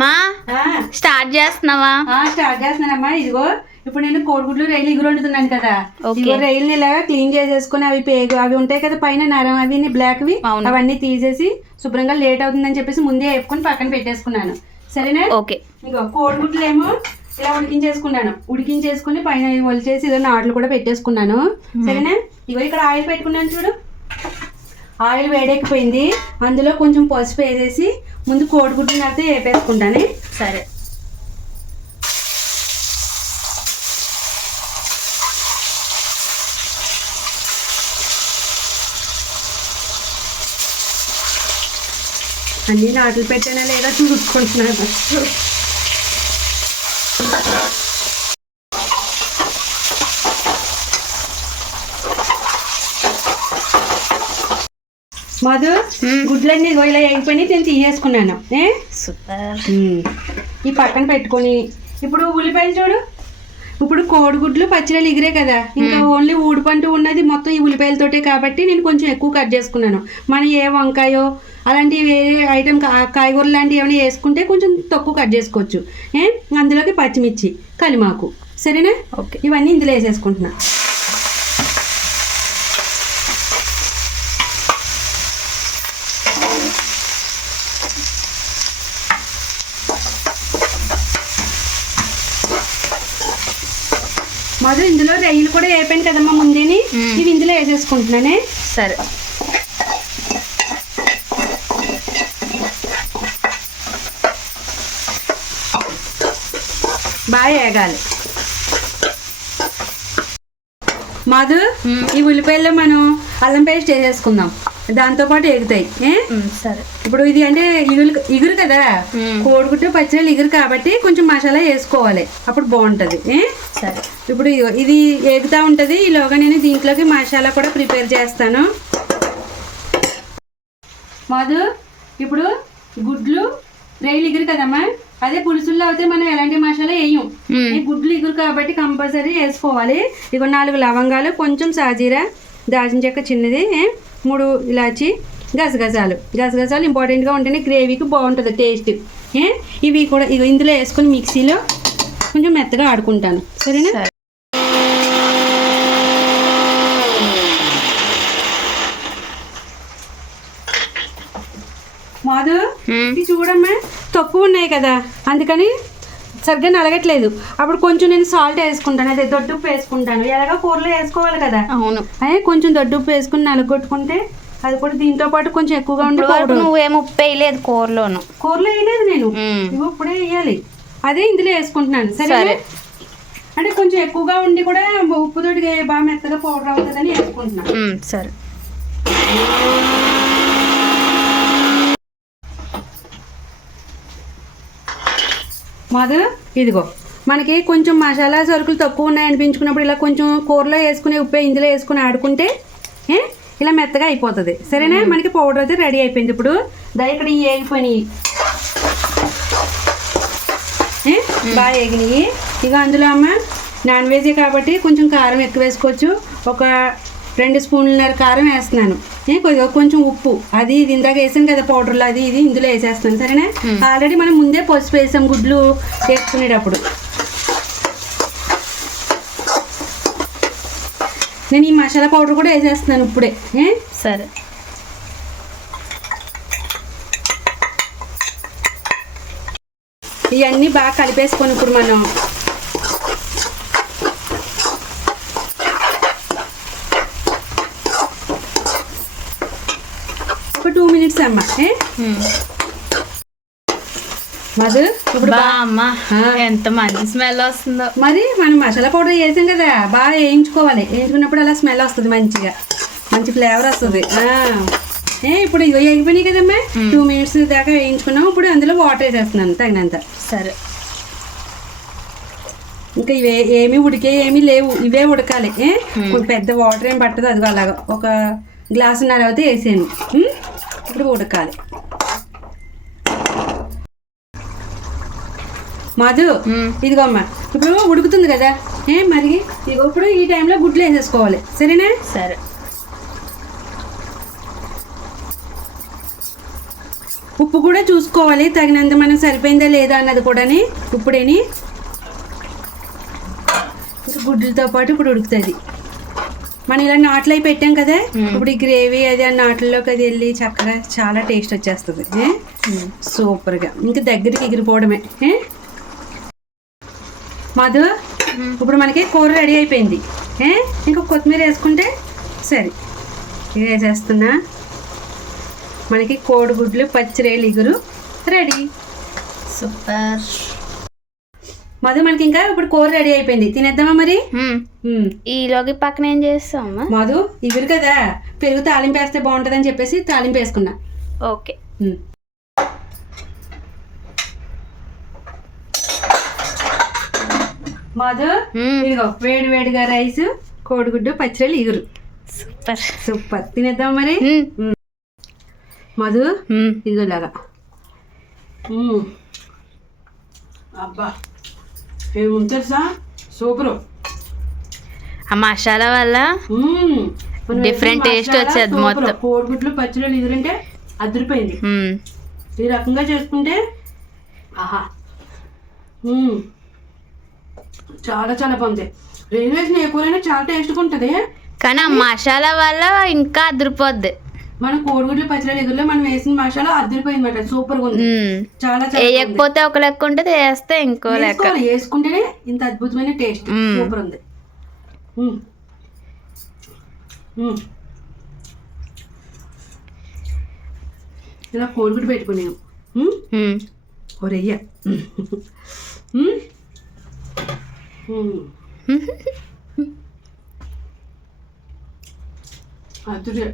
మా స్టార్ట్ చేస్తున్నావా? స్టార్ట్ చేస్తున్నానమ్మా. ఇదిగో ఇప్పుడు నేను కోడిగుడ్లు రైలు ఎగురు వండుతున్నాను కదా. ఇదిగో రైలుని ఇలాగా క్లీన్ చేసేసుకుని అవి పేగు అవి ఉంటాయి కదా పైన నరం అవి బ్లాక్వి అవన్నీ తీసేసి శుభ్రంగా లేట్ అవుతుందని చెప్పేసి ముందే వేపుకొని పక్కన పెట్టేసుకున్నాను. సరేనా? ఓకే. ఇగో కోడిగుడ్లు ఏమో ఇలా ఉడికించేసుకుని పైన ఒలిచేసి ఇదో నాట్లు కూడా పెట్టేసుకున్నాను. సరేనా? ఇగో ఇక్కడ ఆయిల్ పెట్టుకున్నాను చూడు. ఆయిల్ వేడెక్కిపోయింది. అందులో కొంచెం పసుపు వేసేసి ముందు కోడిగుడ్లు అయితే వేపేసుకుంటాను. సరే. అన్ని నాట్లు పెట్టానా లేదా చూసుకుంటున్నాను. మధు గుడ్లన్నీ ఇలా వేగిపోయి నేను తీసేసుకున్నాను. సూపర్. ఈ పక్కన పెట్టుకొని ఇప్పుడు ఉల్లిపాయలు చూడు. ఇప్పుడు కోడిగుడ్లు పచ్చిరలు ఎగిరే కదా, ఇంకా ఓన్లీ ఊడిపంటు ఉన్నది మొత్తం ఈ ఉల్లిపాయలతోటే కాబట్టి నేను కొంచెం ఎక్కువ కట్ చేసుకున్నాను. మనం ఏ వంకాయో అలాంటివి వేరే ఐటమ్ కాయగూరలు లాంటివి ఏమైనా వేసుకుంటే కొంచెం తక్కువ కట్ చేసుకోవచ్చు. అందులోకి పచ్చిమిర్చి కలిమాకు. సరేనా? ఓకే. ఇవన్నీ ఇందులో వేసేసుకుంటున్నా. మధు ఇందులో రైలు కూడా వేపాను కదమ్మా ముందేని, ఇవి ఇందులో వేసేసుకుంటున్నానే. సరే. బాగా వేగాలి. మధు ఈ ఉల్లిపాయల్లో మనం అల్లం పేస్ట్ వేసేసుకుందాం, దాంతోపాటు ఎగుతాయి. సరే. ఇప్పుడు ఇది అంటే ఇగురు కదా, కోడిగుడ్డు పచ్చిరలు ఇగురు కాబట్టి కొంచెం మసాలా వేసుకోవాలి, అప్పుడు బాగుంటుంది. సరే. ఇప్పుడు ఇది ఎగుతూ ఉంటుంది. ఈలోగా నేను దీంట్లోకి మసాలా కూడా ప్రిపేర్ చేస్తాను. మధు ఇప్పుడు గుడ్లు రైలు ఇగురు కదమ్మా, అదే పులుసుల్లో అయితే మనం ఎలాంటి మసాలా వేయం. గుడ్లు ఇగురు కాబట్టి కంపల్సరీ వేసుకోవాలి. ఇక 4 లవంగాలు, కొంచెం సాజీరా, దాల్చిన చెక్క చిన్నది, 3 ఇలాచి, గసగసాలు ఇంపార్టెంట్గా ఉంటేనే గ్రేవీకి బాగుంటుంది టేస్ట్. ఇవి కూడా ఇక ఇందులో వేసుకొని మిక్సీలో కొంచెం మెత్తగా ఆడుకుంటాను. సరేనా? మాధు ఇది చూడమ్మా, తక్కువ ఉన్నాయి కదా అందుకని సరిగ్గా నలగట్లేదు. అప్పుడు కొంచెం నేను సాల్ట్ వేసుకుంటాను, అదే దొడ్డుప్పు వేసుకుంటాను. ఎలాగో కూరలో వేసుకోవాలి కదా. అవును. అదే కొంచెం దొడ్డుప్పు వేసుకుని నలగొట్టుకుంటే అది కూడా దీంతో పాటు కొంచెం ఎక్కువగా ఉంటుంది. నువ్వేం ఉప్పు వేయలేదు కూరలో వేయలేదు నేను, ఇప్పుడే వేయాలి. అదే ఇందులో వేసుకుంటున్నాను. సరే. అంటే కొంచెం ఎక్కువగా ఉండి కూడా ఉప్పుతోటి బాగా మెత్తగా పౌడర్ అవుతుందని వేసుకుంటున్నాను. సరే. మధు ఇదిగో మనకి కొంచెం మసాలా సరుకులు తక్కువ ఉన్నాయనిపించుకున్నప్పుడు ఇలా కొంచెం కూరలో వేసుకునే ఉప్పు ఇందులో వేసుకుని ఆడుకుంటే ఇలా మెత్తగా అయిపోతుంది. సరేనా? మనకి పౌడర్ అయితే రెడీ అయిపోయింది. ఇప్పుడు ఇక్కడ ఈ ఏగిపోయినాయి, బాగా ఏగినాయి. ఇక అందులో అమ్మ నాన్ వెజే కాబట్టి కొంచెం కారం ఎక్కువ వేసుకోవచ్చు. ఒక 2 స్పూన్లన్నర కారం వేస్తున్నాను. కొంచెం ఉప్పు, అది ఇది ఇందాక వేసాను కదా పౌడర్లో, అది ఇది ఇందులో వేసేస్తాను. సరేనా? ఆల్రెడీ మనం ముందే పసుపు వేసాం గుడ్లు వేసుకునేటప్పుడు. నేను ఈ మసాలా పౌడర్ కూడా వేసేస్తున్నాను ఇప్పుడే. సరే. ఇవన్నీ బాగా కలిపేసుకొని ఇప్పుడు మనం ఒక 2 మినిట్స్ అమ్మా. మధు ఇప్పుడు అమ్మా ఎంత మంచి స్మెల్ వస్తుందో. మరి మనం మసాలా పౌడర్ వేసాం కదా, బాగా వేయించుకోవాలి. వేయించుకున్నప్పుడు అలా స్మెల్ వస్తుంది, మంచి ఫ్లేవర్ వస్తుంది. ఇప్పుడు ఇగో వేగిపోయినాయి కదమ్మా, 2 మినిట్స్ దాకా వేయించుకున్నాం. ఇప్పుడు అందులో వాటర్ వేసేస్తున్నాను తగినంత. సరే. ఇంకా ఇవే ఏమీ ఏమీ లేవు, ఇవే ఉడకాలి. పెద్ద వాటర్ ఏం పట్టదు. అది అలాగా ఒక గ్లాసున్నర అయితే వేసాను. ఇప్పుడు ఉడకాలి. మధు ఇదిగో అమ్మ ఇప్పుడు ఉడుకుతుంది కదా, మరి ఇదిగో ఇప్పుడు ఈ టైంలో గుడ్లు వేసేసుకోవాలి. సరేనా? సరే. ఉప్పు కూడా చూసుకోవాలి తగినంత మనం సరిపోయిందా లేదా అన్నది కూడాని ఇప్పుడేని ఇంకా గుడ్లతో పాటు ఇప్పుడు ఉడుకుతుంది. మనం ఇలా నాట్లు అయి పెట్టాం కదా, ఇప్పుడు ఈ గ్రేవీ అది ఆ నాట్లలోకి అది వెళ్ళి చక్కగా చాలా టేస్ట్ వచ్చేస్తుంది. సూపర్గా ఇంకా దగ్గరికి ఎగిరిపోవడమే. మధు ఇప్పుడు మనకి కూర రెడీ అయిపోయింది. ఇంకా కొత్తిమీర వేసుకుంటే సరే. ఇది వేసేస్తున్నా. మనకి కోడిగుడ్లు పచ్చిరేలు ఇగురు రెడీ. సూపర్. మధు మనకి ఇంకా ఇప్పుడు కూర రెడీ అయిపోయింది, తినేద్దామా మరి? ఈలోకి పక్కన ఏం చేస్తామా? మధు ఇగురు కదా, పెరుగు తాలింపు వేస్తే బాగుంటుందని చెప్పేసి తాలింపు వేసుకున్నా. ఓకే. మధు ఇదిగో వేడి వేడిగా రైస్, కోడిగుడ్డు పచ్చిరేలు ఇగురు. Super super. తినేద్దాం మరి. మధు ఇదిగో ఇలాగా. అబ్బా ఏముంది తెలుసా, సూపరు. ఆ మసాలా వల్ల డిఫరెంట్ టేస్ట్ వచ్చేది మొత్తం. కోడిగుడ్లు పచ్చిరేలు ఇగురంటే అదిరిపోయింది. ఈ రకంగా చేసుకుంటే ఆహా చాలా చాలా బాగుంది. రైల్వేస్ ఏ కూరైనా చాలా టేస్ట్గా ఉంటుంది, కానీ ఆ మసాలా వల్ల ఇంకా అదిరిపోద్ది. మన కోడిగుడ్లు పచ్చిరేలు ఎగురులో మనం వేసిన మసాలా అదిరిపోయింది మాట. సూపర్ గా ఉంది. చాలా వేయకపోతే ఒక లెక్క ఉంటుంది, వేస్తే ఇంకో లెక్క. వేసుకుంటేనే ఇంత అద్భుతమైన టేస్ట్. సూపర్ ఉంది. ఇలా కోడిగుడ్డు పెట్టుకున్నాము. ఒరయ్య అదురే